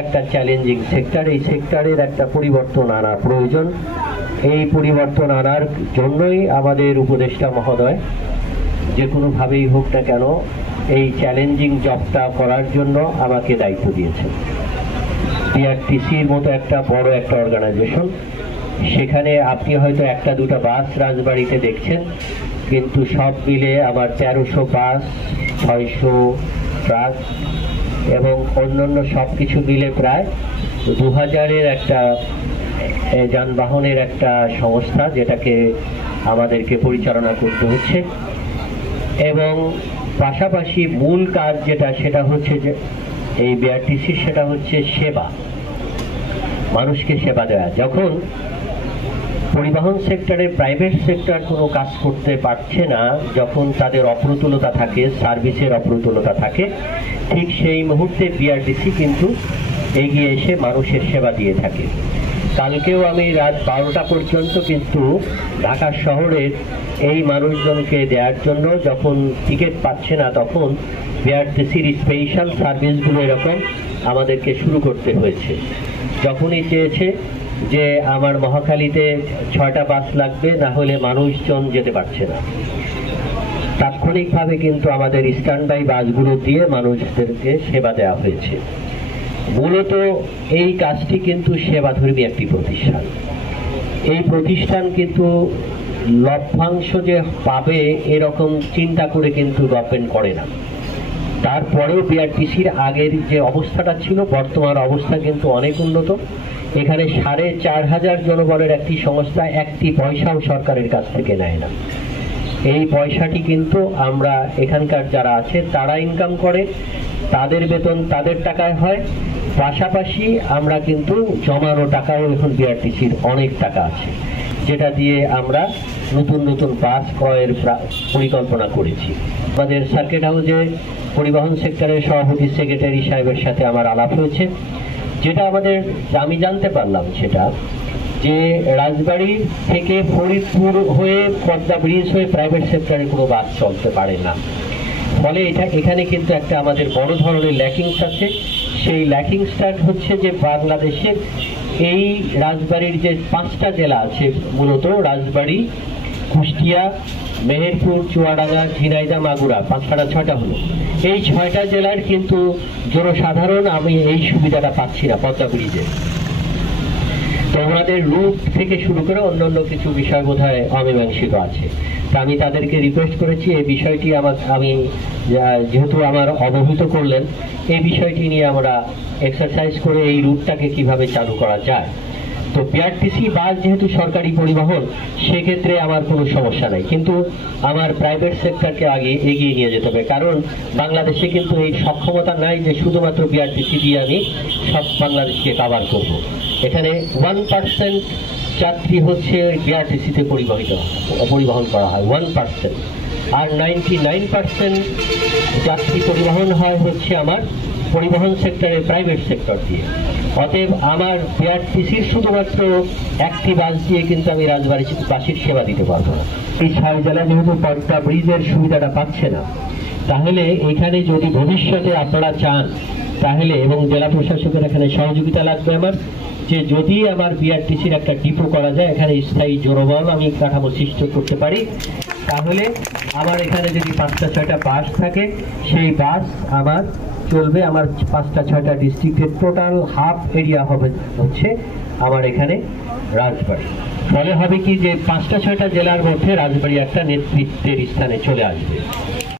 একটা challenging sector, এই সেক্টরের একটা পরিবর্তন আনা প্রয়োজন। এই পরিবর্তন আনার জন্যই আমাদের উপদেষ্টা মহোদয় যে কোনোভাবেই হোক না কেন এই চ্যালেঞ্জিং জবটা করার জন্য আমাকে দায়িত্ব দিয়েছেন। বিআরটিসির মতো একটা বড় একটা অর্গানাইজেশন, সেখানে আপনি হয়তো একটা দুটো বাস রাজবাড়িতে দেখছেন, কিন্তু সব মিলে আমার 1300 বাস, 600 ট্রাক এবং অন্যান্য সব কিছু মিলে প্রায় 2000-এর একটা যানবাহনের একটা সংস্থা, যেটাকে আমাদেরকে পরিচালনা করতে হচ্ছে। এবং পাশাপাশি মূল কাজ যেটা, সেটা হচ্ছে যে এই বিআরটিসি, সেটা হচ্ছে সেবা, মানুষকে সেবা দেওয়া। যখন পরিবহন সেক্টরে প্রাইভেট সেক্টর কোনো কাজ করতে পারছে না, যখন তাদের অপ্রতুলতা থাকে, সার্ভিসের অপ্রতুলতা থাকে, ঠিক সেই মুহূর্তে বিআরটিসি কিন্তু এগিয়ে এসে মানুষের সেবা দিয়ে থাকে। কালকেও আমি রাত 12টা পর্যন্ত কিন্তু ঢাকা শহরের এই মানুষজনকে দেওয়ার জন্য, যখন টিকিট পাচ্ছে না, তখন বিআরটিসির স্পেশাল সার্ভিসগুলো এরকম আমাদেরকে শুরু করতে হয়েছে। যখনই চেয়েছে যে আমার মহাখালীতে 6টা বাস লাগবে, না হলে মানুষজন যেতে পারছে না, তাৎক্ষণিকভাবে কিন্তু আমাদের স্ট্যান্ড বাই বাসগুলো দিয়ে মানুষদেরকে সেবা দেওয়া হয়েছে। মূলত এই কাজটি কিন্তু সেবাধর্মী একটি প্রতিষ্ঠান। এই প্রতিষ্ঠান কিন্তু লভ্যাংশ যে পাবে এরকম চিন্তা করে কিন্তু গভর্নমেন্ট করে না। তারপরেও বিআরটিসির আগের যে অবস্থাটা ছিল, বর্তমান অবস্থা কিন্তু অনেক উন্নত। এখানে 4500 জনবলের একটি সংস্থা একটি পয়সাও সরকারের কাছ থেকে নেয় না। এই পয়সাটি কিন্তু আমরা এখানকার যারা আছে তারা ইনকাম করে, তাদের বেতন তাদের টাকায় হয়। পাশাপাশি আমরা কিন্তু জমানো টাকাও এখন বিআরটিসির অনেক টাকা আছে, যেটা দিয়ে আমরা নতুন নতুন বাস ক্রয়ের পরিকল্পনা করেছি। আমাদের সার্কিট হাউসে পরিবহন সেক্টরের সভাপতি সেক্রেটারি সাহেবের সাথে আমার আলাপ হয়েছে। যেটা আমি জানতে পারলাম সেটা যে রাজবাড়ী থেকে ফরিদপুর হয়ে পদ্মা ব্রিজ হয়ে প্রাইভেট সেক্টরে কোনো বাস চলতে পারে না। ফলে এখানে কিন্তু একটা আমাদের বড় ধরনের ল্যাকিংস আছে। সেই ল্যাকিংসটা হচ্ছে যে বাংলাদেশের এই রাজবাড়ির যে 5টা জেলা আছে, মূলত রাজবাড়ী, কুষ্টিয়া, মেহেরপুর, চুয়াডাঙ্গা, ঝিনাইদহ, মাগুরা, 5-6টা হলো। এই 6টা জেলার কিন্তু জনসাধারণ আমি এই সুবিধাটা পাচ্ছি না পদ্মা ব্রিজে। তো ওনাদের রুট থেকে শুরু করে অন্যান্য কিছু বিষয় বোধহয় অমীমাংসিত আছে। তা আমি তাদেরকে রিকোয়েস্ট করেছি এই বিষয়টি আমি যেহেতু আমার অবহিত করলেন, এই বিষয়টি নিয়ে আমরা এক্সারসাইজ করে এই রুটটাকে কিভাবে চালু করা যায়। তো বিআরটিসি বাস যেহেতু সরকারি পরিবহন, সেক্ষেত্রে আমার কোনো সমস্যা নাই, কিন্তু আমার প্রাইভেট সেক্টরকে আগে এগিয়ে নিয়ে যেতে হবে। কারণ বাংলাদেশে কিন্তু এই সক্ষমতা নাই যে শুধুমাত্র বিআরটিসি দিয়ে আমি সব বাংলাদেশকে কাভার করব। এখানে 1% যাত্রী হচ্ছে বিআরটিসিতে পরিবহন করা হয়, 1%, আর 99% যাত্রী পরিবহন হয় হচ্ছে আমার পরিবহন সেক্টরের প্রাইভেট সেক্টর দিয়ে। অতএব আমার বিআরটিসির শুধুমাত্র একটি বাস দিয়ে কিন্তু আমি রাজবাড়িবাসীর সেবা দিতে পারবো না। এই 6 জেলা যেহেতু পদ্মা ব্রিজের সুবিধাটা পাচ্ছে না, তাহলে এখানে যদি ভবিষ্যতে আপনারা চান তাহলে, এবং জেলা প্রশাসকের এখানে সহযোগিতা লাগবে আমার, যে যদি আমার বিআরটিসির একটা ডিপো করা যায়, এখানে স্থায়ী জনবল আমি কাঠামো সৃষ্টি করতে পারি, তাহলে আমার এখানে যদি 5-6টা বাস থাকে, সেই বাস আমার চলবে আমার 5-6টা ডিস্ট্রিক্টের টোটাল হাফ এরিয়া হচ্ছে আমার এখানে রাজবাড়ী। ফলে হবে কি যে 5-6টা জেলার মধ্যে রাজবাড়ী একটা নেতৃত্বের স্থানে চলে আসবে।